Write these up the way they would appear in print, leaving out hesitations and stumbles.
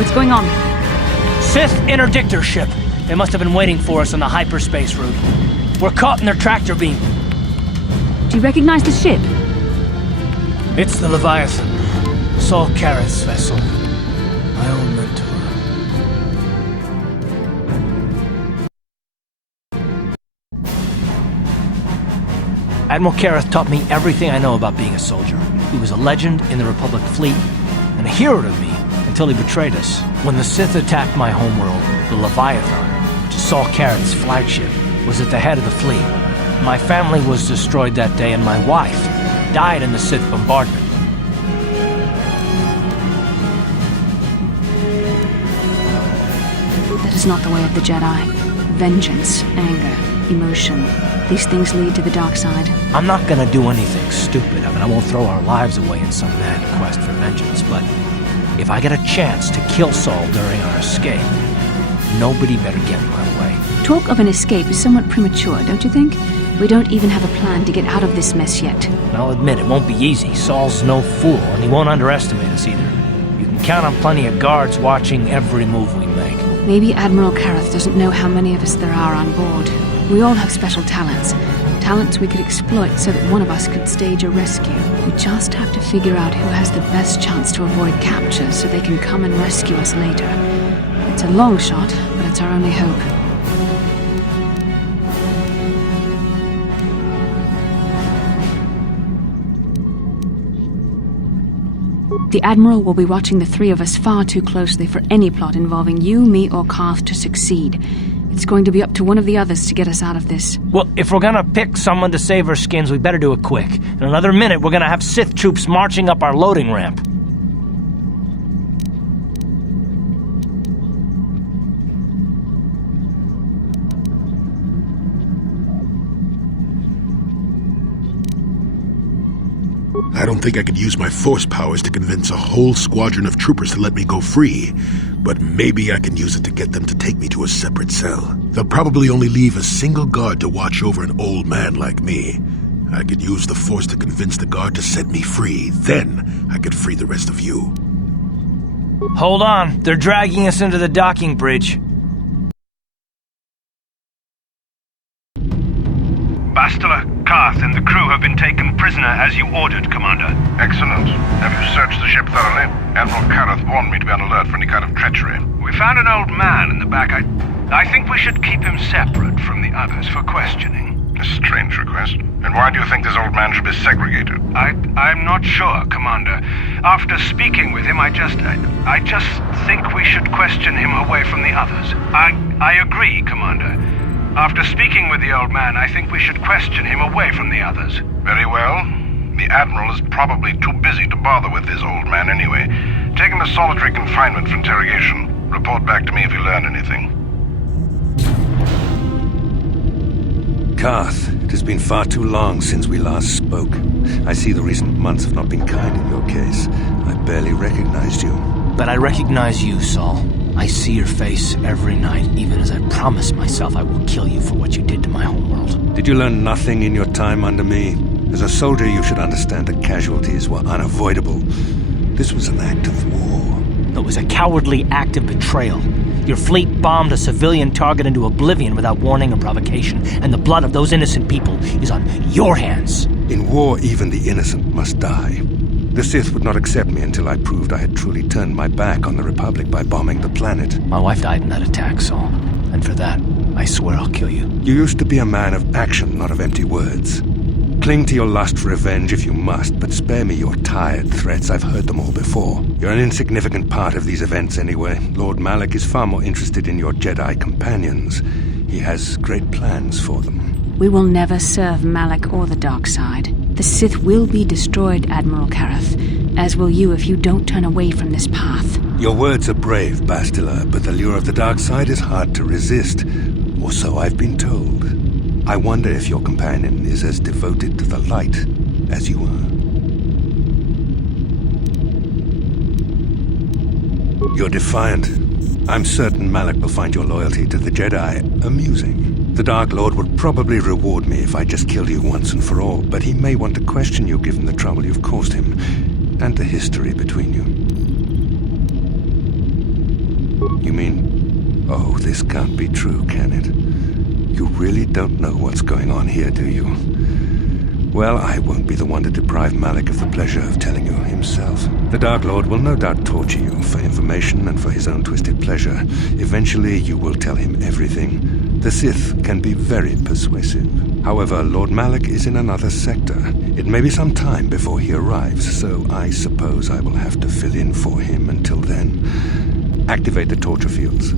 What's going on? Sith interdictor ship. They must have been waiting for us on the hyperspace route. We're caught in their tractor beam. Do you recognize the ship? It's the Leviathan. Saul Kareth's vessel. My old mentor. Admiral Kareth taught me everything I know about being a soldier. He was a legend in the Republic fleet, and a hero to me until he betrayed us. When the Sith attacked my homeworld, the Leviathan, which is Saul Kareth's flagship, was at the head of the fleet. My family was destroyed that day, and my wife died in the Sith bombardment. That is not the way of the Jedi. Vengeance, anger, emotion. These things lead to the dark side. I'm not gonna do anything stupid. I won't throw our lives away in some mad quest for vengeance, but if I get a chance to kill Saul during our escape, nobody better get in my way. Talk of an escape is somewhat premature, don't you think? We don't even have a plan to get out of this mess yet. I'll admit it won't be easy. Saul's no fool, and he won't underestimate us either. You can count on plenty of guards watching every move we make. Maybe Admiral Kareth doesn't know how many of us there are on board. We all have special talents. Talents we could exploit so that one of us could stage a rescue. We just have to figure out who has the best chance to avoid capture so they can come and rescue us later. It's a long shot, but it's our only hope. The Admiral will be watching the three of us far too closely for any plot involving you, me, or Karth to succeed. It's going to be up to one of the others to get us out of this. Well, if we're gonna pick someone to save our skins, we better do it quick. In another minute, we're gonna have Sith troops marching up our loading ramp. I don't think I could use my force powers to convince a whole squadron of troopers to let me go free, but maybe I can use it to get them to take me to a separate cell. They'll probably only leave a single guard to watch over an old man like me. I could use the force to convince the guard to set me free. Then I could free the rest of you. Hold on, they're dragging us into the docking bridge. Bastila, Karth, and the crew have been taken prisoner as you ordered, Commander. Excellent. Have you searched the ship thoroughly? Admiral Kareth warned me to be on alert for any kind of treachery. We found an old man in the back. I think we should keep him separate from the others for questioning. A strange request. And why do you think this old man should be segregated? I'm not sure, Commander. After speaking with him, I just think we should question him away from the others. I agree, Commander. After speaking with the old man, I think we should question him away from the others. Very well. The Admiral is probably too busy to bother with this old man anyway. Take him to solitary confinement for interrogation. Report back to me if you learn anything. Karth, it has been far too long since we last spoke. I see the recent months have not been kind in your case. I barely recognized you. But I recognize you, Saul. I see your face every night, even as I promise myself I will kill you for what you did to my homeworld. Did you learn nothing in your time under me? As a soldier, you should understand that casualties were unavoidable. This was an act of war. It was a cowardly act of betrayal. Your fleet bombed a civilian target into oblivion without warning or provocation, and the blood of those innocent people is on your hands. In war, even the innocent must die. The Sith would not accept me until I proved I had truly turned my back on the Republic by bombing the planet. My wife died in that attack, Saul. And for that, I swear I'll kill you. You used to be a man of action, not of empty words. Cling to your lust for revenge if you must, but spare me your tired threats. I've heard them all before. You're an insignificant part of these events anyway. Lord Malak is far more interested in your Jedi companions. He has great plans for them. We will never serve Malak or the dark side. The Sith will be destroyed, Admiral Kareth, as will you if you don't turn away from this path. Your words are brave, Bastila, but the lure of the dark side is hard to resist, or so I've been told. I wonder if your companion is as devoted to the light as you are. You're defiant. I'm certain Malak will find your loyalty to the Jedi amusing. The Dark Lord would probably reward me if I just killed you once and for all, but he may want to question you given the trouble you've caused him, and the history between you. You mean... Oh, this can't be true, can it? You really don't know what's going on here, do you? Well, I won't be the one to deprive Malik of the pleasure of telling you himself. The Dark Lord will no doubt torture you for information and for his own twisted pleasure. Eventually, you will tell him everything. The Sith can be very persuasive. However, Lord Malik is in another sector. It may be some time before he arrives, so I suppose I will have to fill in for him until then. Activate the torture fields.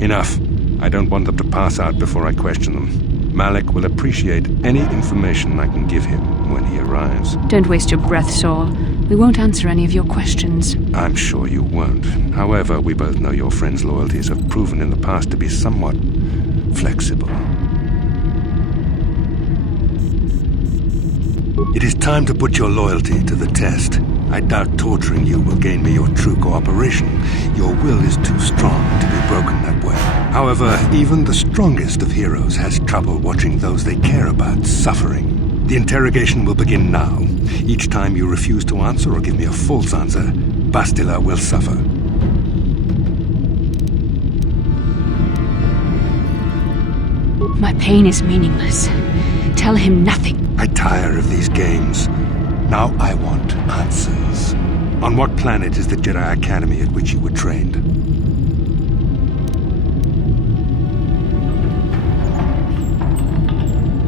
Enough. I don't want them to pass out before I question them. Malik will appreciate any information I can give him when he arrives. Don't waste your breath, Saul. We won't answer any of your questions. I'm sure you won't. However, we both know your friend's loyalties have proven in the past to be somewhat flexible. It is time to put your loyalty to the test. I doubt torturing you will gain me your true cooperation. Your will is too strong to be broken that way. However, even the strongest of heroes has trouble watching those they care about suffering. The interrogation will begin now. Each time you refuse to answer or give me a false answer, Bastila will suffer. My pain is meaningless. Tell him nothing. I tire of these games. Now I want answers. On what planet is the Jedi Academy at which you were trained?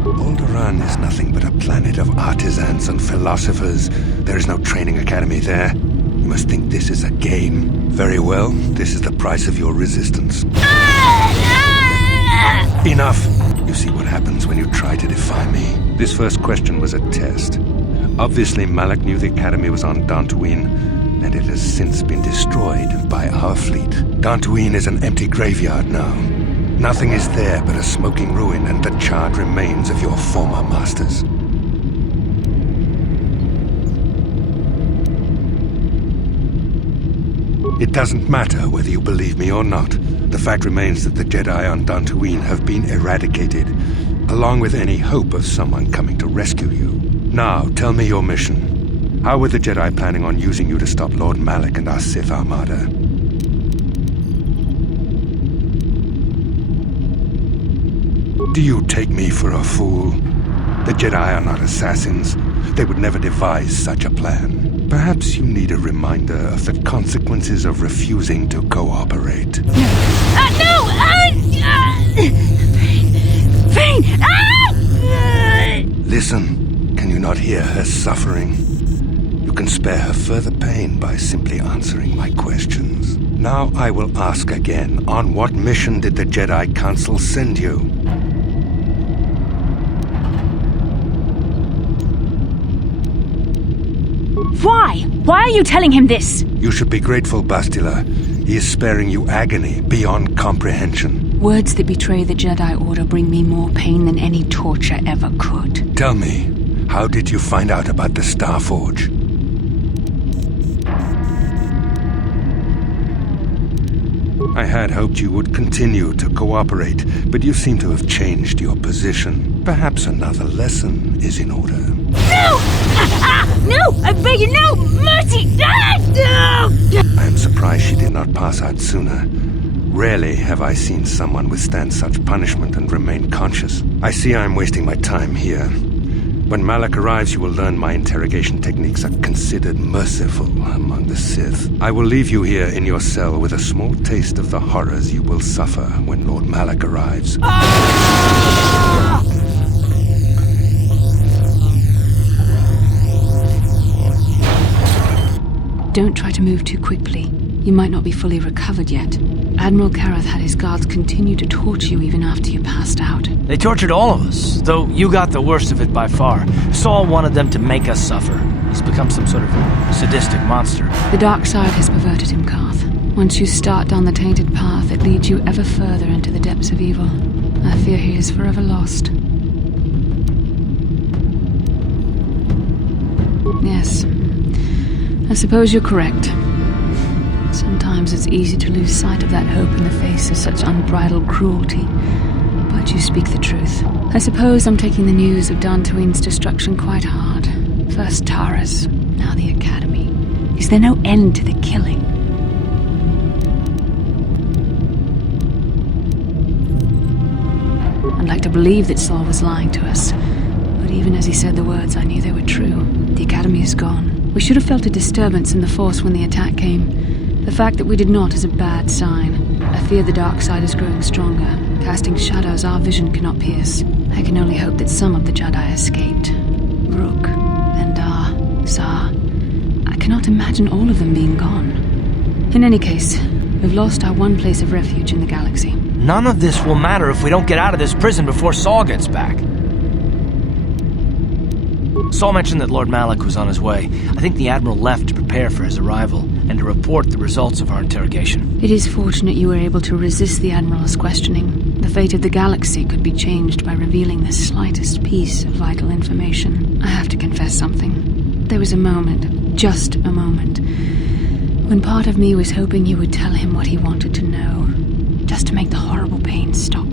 Alderaan is nothing but a planet of artisans and philosophers. There is no training academy there. You must think this is a game. Very well, this is the price of your resistance. Enough! You see what happens when you try to defy me. This first question was a test. Obviously, Malik knew the Academy was on Dantooine, and it has since been destroyed by our fleet. Dantooine is an empty graveyard now. Nothing is there but a smoking ruin and the charred remains of your former masters. It doesn't matter whether you believe me or not. The fact remains that the Jedi on Dantooine have been eradicated, along with any hope of someone coming to rescue you. Now, tell me your mission. How were the Jedi planning on using you to stop Lord Malik and our Sith Armada? Do you take me for a fool? The Jedi are not assassins. They would never devise such a plan. Perhaps you need a reminder of the consequences of refusing to cooperate. No! Pain! Listen. Can you not hear her suffering? You can spare her further pain by simply answering my questions. Now I will ask again, on what mission did the Jedi Council send you? Why? Why are you telling him this? You should be grateful, Bastila. He is sparing you agony beyond comprehension. Words that betray the Jedi Order bring me more pain than any torture ever could. Tell me, how did you find out about the Starforge? I had hoped you would continue to cooperate, but you seem to have changed your position. Perhaps another lesson is in order. No! No! I beg you, no! Mercy! No! I am surprised she did not pass out sooner. Rarely have I seen someone withstand such punishment and remain conscious. I see I am wasting my time here. When Malik arrives, you will learn my interrogation techniques are considered merciful among the Sith. I will leave you here in your cell with a small taste of the horrors you will suffer when Lord Malik arrives. Don't try to move too quickly. You might not be fully recovered yet. Admiral Kareth had his guards continue to torture you even after you passed out. They tortured all of us, though you got the worst of it by far. Saul wanted them to make us suffer. He's become some sort of sadistic monster. The dark side has perverted him, Karth. Once you start down the tainted path, it leads you ever further into the depths of evil. I fear he is forever lost. Yes. I suppose you're correct. Sometimes it's easy to lose sight of that hope in the face of such unbridled cruelty. But you speak the truth. I suppose I'm taking the news of Dantooine's destruction quite hard. First Taurus, now the Academy. Is there no end to the killing? I'd like to believe that Saul was lying to us. But even as he said the words, I knew they were true. The Academy is gone. We should have felt a disturbance in the Force when the attack came. The fact that we did not is a bad sign. I fear the dark side is growing stronger, casting shadows our vision cannot pierce. I can only hope that some of the Jedi escaped. Rook, Endar, Zar. I cannot imagine all of them being gone. In any case, we've lost our one place of refuge in the galaxy. None of this will matter if we don't get out of this prison before Saul gets back. Saul mentioned that Lord Malak was on his way. I think the Admiral left to prepare for his arrival and to report the results of our interrogation. It is fortunate you were able to resist the Admiral's questioning. The fate of the galaxy could be changed by revealing the slightest piece of vital information. I have to confess something. There was a moment, just a moment, when part of me was hoping you would tell him what he wanted to know, just to make the horrible pain stop.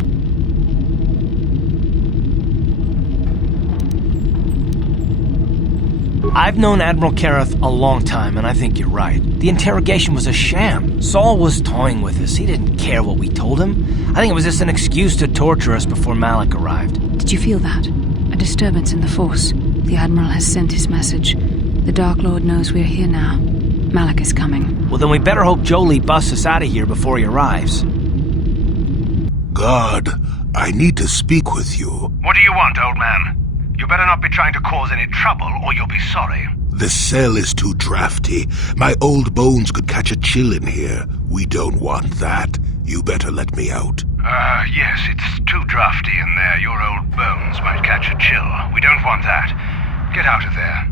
I've known Admiral Kareth a long time, and I think you're right. The interrogation was a sham. Saul was toying with us. He didn't care what we told him. I think it was just an excuse to torture us before Malak arrived. Did you feel that? A disturbance in the Force. The Admiral has sent his message. The Dark Lord knows we're here now. Malak is coming. Well, then we better hope Jolie busts us out of here before he arrives. Guard, I need to speak with you. What do you want, old man? You better not be trying to cause any trouble, or you'll be sorry. The cell is too drafty. My old bones could catch a chill in here. We don't want that. You better let me out. Yes, it's too drafty in there. Your old bones might catch a chill. We don't want that. Get out of there.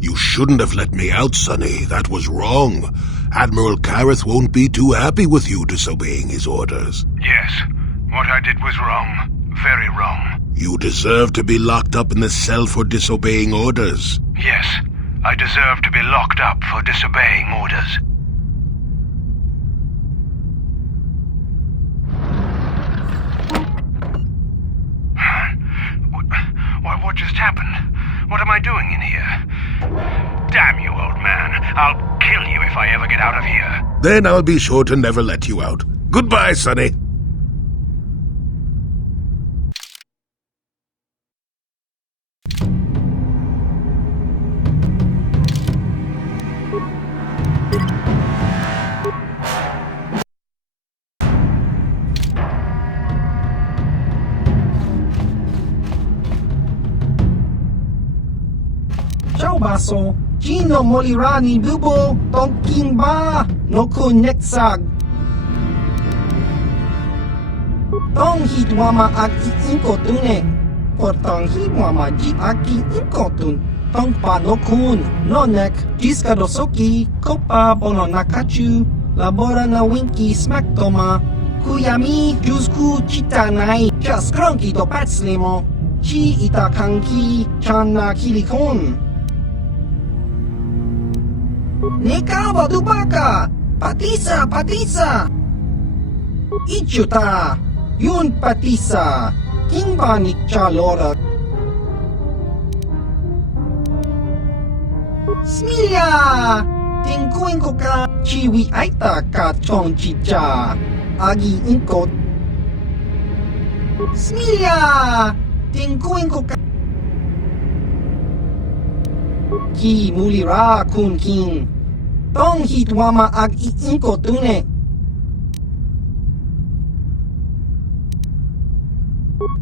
You shouldn't have let me out, Sonny. That was wrong. Admiral Kareth won't be too happy with you disobeying his orders. Yes, what I did was wrong. Very wrong. You deserve to be locked up in the cell for disobeying orders. Yes, I deserve to be locked up for disobeying orders. What just happened? What am I doing in here? Damn you, old man. I'll kill you if I ever get out of here. Then I'll be sure to never let you out. Goodbye, Sonny. Ciao baso, Gino Molirani Bubo, Tonking Ba, Noku Nexag. Tong Hitwama Aki Inkotune, Portong Hitwama Ji Aki Inkotun, Tong Panokun, Nonek, Jiskadosoki, Kopa Bono Nakachu, Labora na Winky Smaktoma, Kuyami, Jusku Chitanai, Jaskronki to Patslimo, Chi Itakanki, Chana Kilikon. Nekawa Dubaka! Patisa! Patisa! Ichuta! Yun Patisa! Kingba Nikchalora! Smilia! Tingkuin ko ka chiwi aita ka chong chicha! Agi inkot! Smilia! Tingkuin ko ka Ki mulira kun king. Tong hitwama ag iinko tune.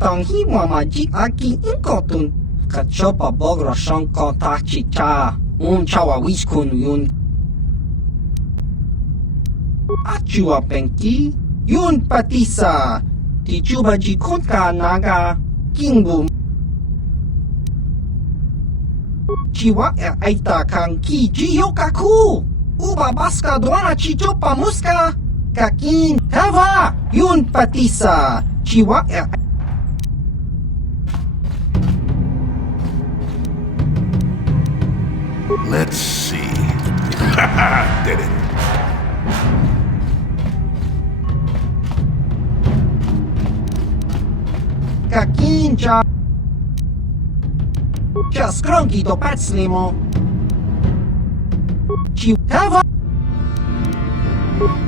Tong hitwama ji aki inko tun. Kachopa bogra shanko tachi cha. Chawa wiskun yun. Achua penki. Yun patisa. Tichuba ji kunka naga. Kingbu. Chiwa aita kang ki jiyokaku. Uba baska doana chichopa muska. Kakin hava yun patisa. Chiwa Let's see. Did it. Kakin incha. Just scrunky to pat slimo. Chihuahua.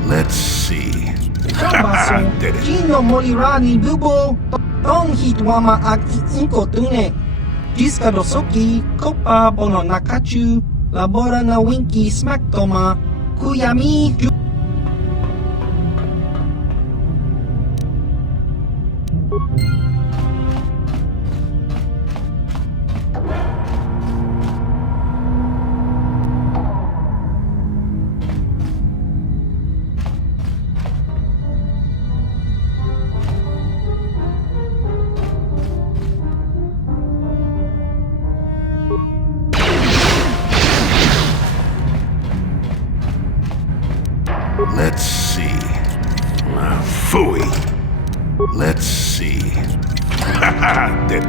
Let's see. Chambaso. Did it. Chino molirani bubo. Tong hitwama ak inko tune. Jiska dosoki. Kopa bono nakachu. Labora na winky smack toma. Kuyami. Let's see. Phooey. Let's see. Did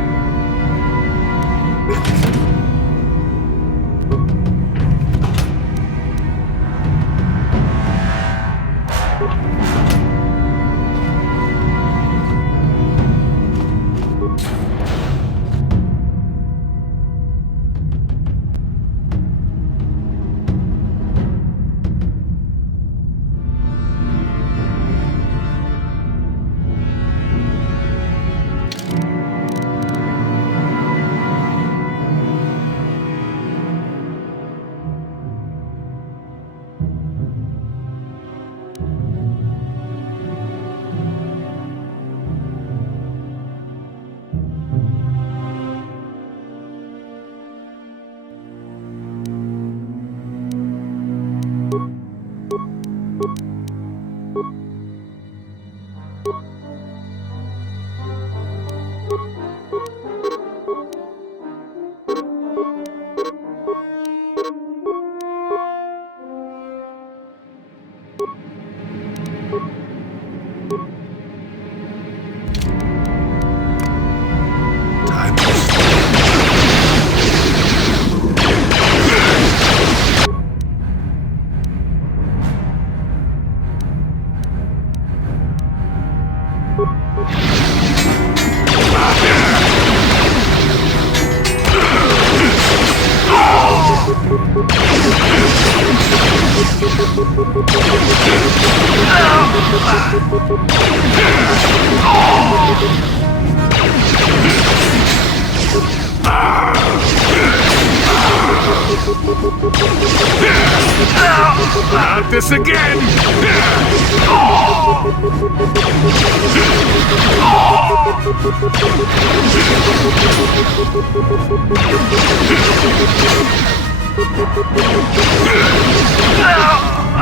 Not this again!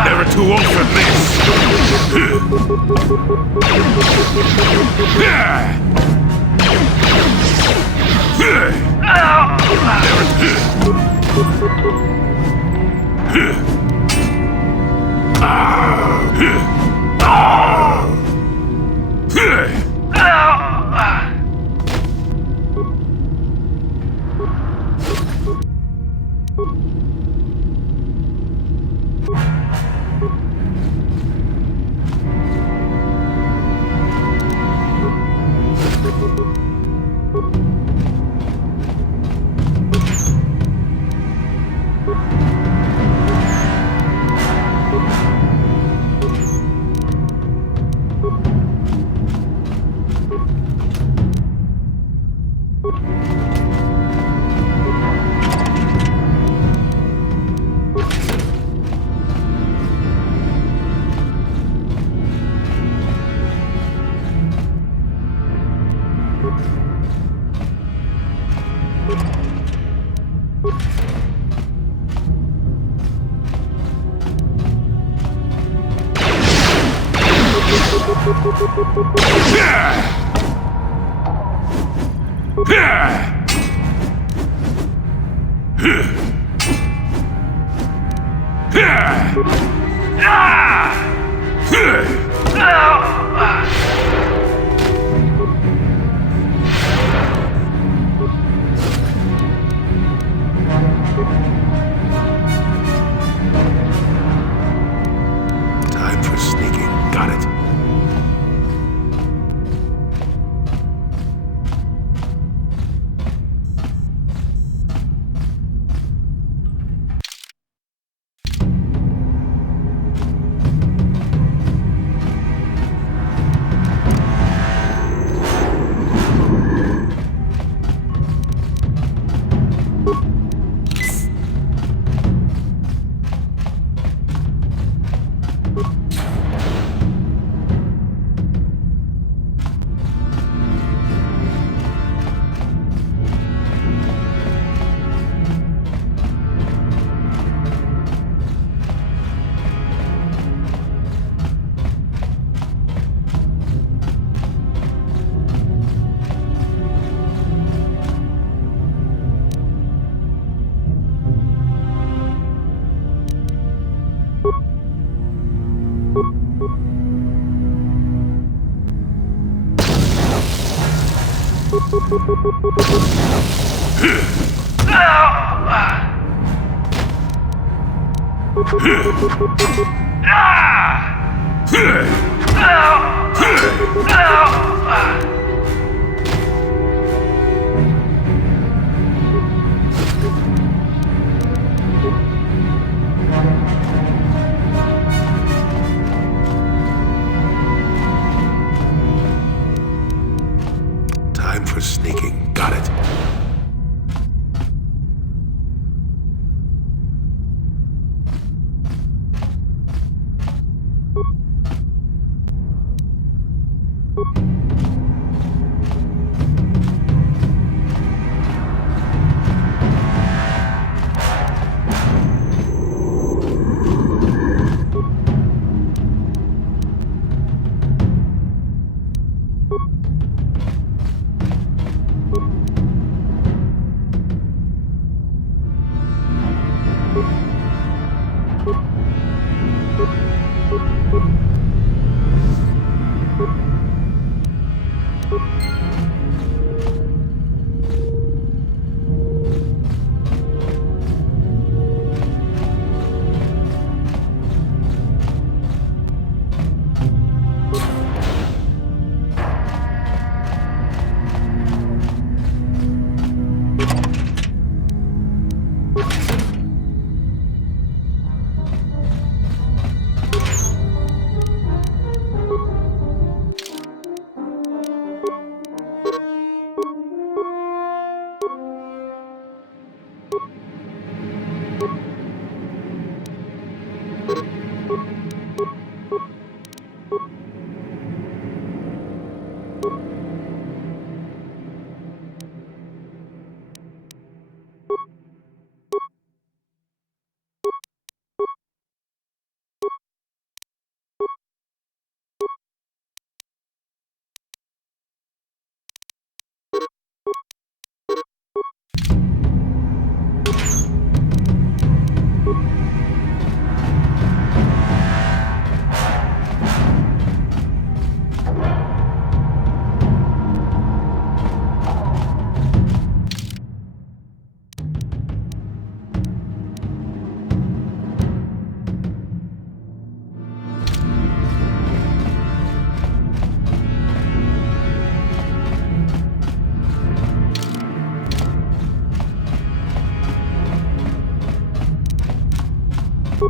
Never too old for time for sneaking. Got it. Time for sneaking. Got it.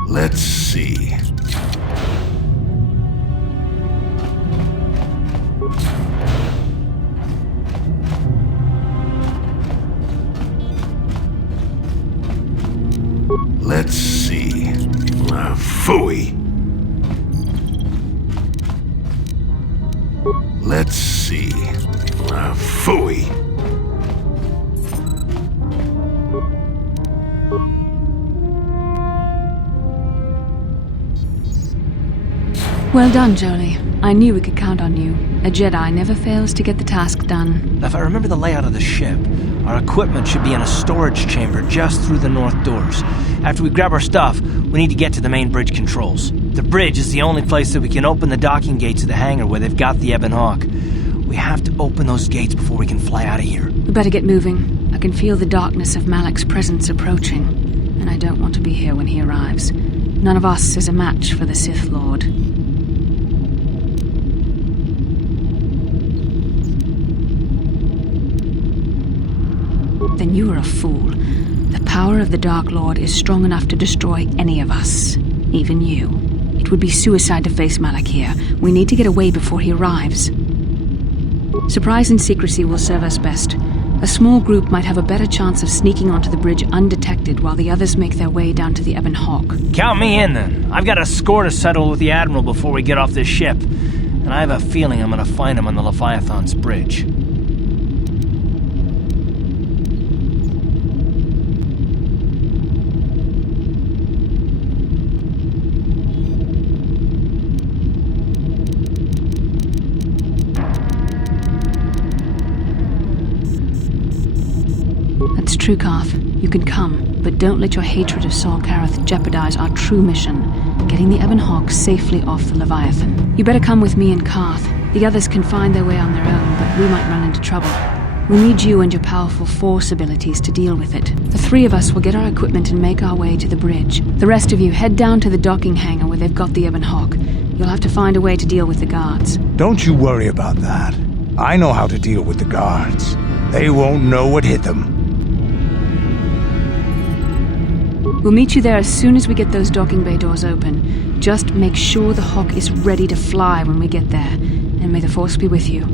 Let's see. Let's see. Phooey. Let's see. Phooey. Well done, Jolie. I knew we could count on you. A Jedi never fails to get the task done. If I remember the layout of the ship, our equipment should be in a storage chamber just through the north doors. After we grab our stuff, we need to get to the main bridge controls. The bridge is the only place that we can open the docking gates of the hangar where they've got the Ebon Hawk. We have to open those gates before we can fly out of here. We better get moving. I can feel the darkness of Malak's presence approaching, and I don't want to be here when he arrives. None of us is a match for the Sith Lord. Then you are a fool. The power of the Dark Lord is strong enough to destroy any of us, even you. It would be suicide to face Malak here. We need to get away before he arrives. Surprise and secrecy will serve us best. A small group might have a better chance of sneaking onto the bridge undetected while the others make their way down to the Ebon Hawk. Count me in, then. I've got a score to settle with the Admiral before we get off this ship. And I have a feeling I'm going to find him on the Leviathan's bridge. That's true, Karth. You can come, but don't let your hatred of Saul Karath jeopardize our true mission, getting the Ebon Hawk safely off the Leviathan. You better come with me and Karth. The others can find their way on their own, but we might run into trouble. We'll need you and your powerful force abilities to deal with it. The three of us will get our equipment and make our way to the bridge. The rest of you head down to the docking hangar where they've got the Ebon Hawk. You'll have to find a way to deal with the guards. Don't you worry about that. I know how to deal with the guards. They won't know what hit them. We'll meet you there as soon as we get those docking bay doors open. Just make sure the Hawk is ready to fly when we get there. And may the Force be with you.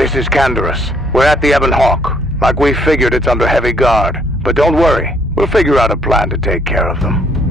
This is Canderous. We're at the Ebon Hawk. Like we figured, it's under heavy guard. But don't worry, we'll figure out a plan to take care of them.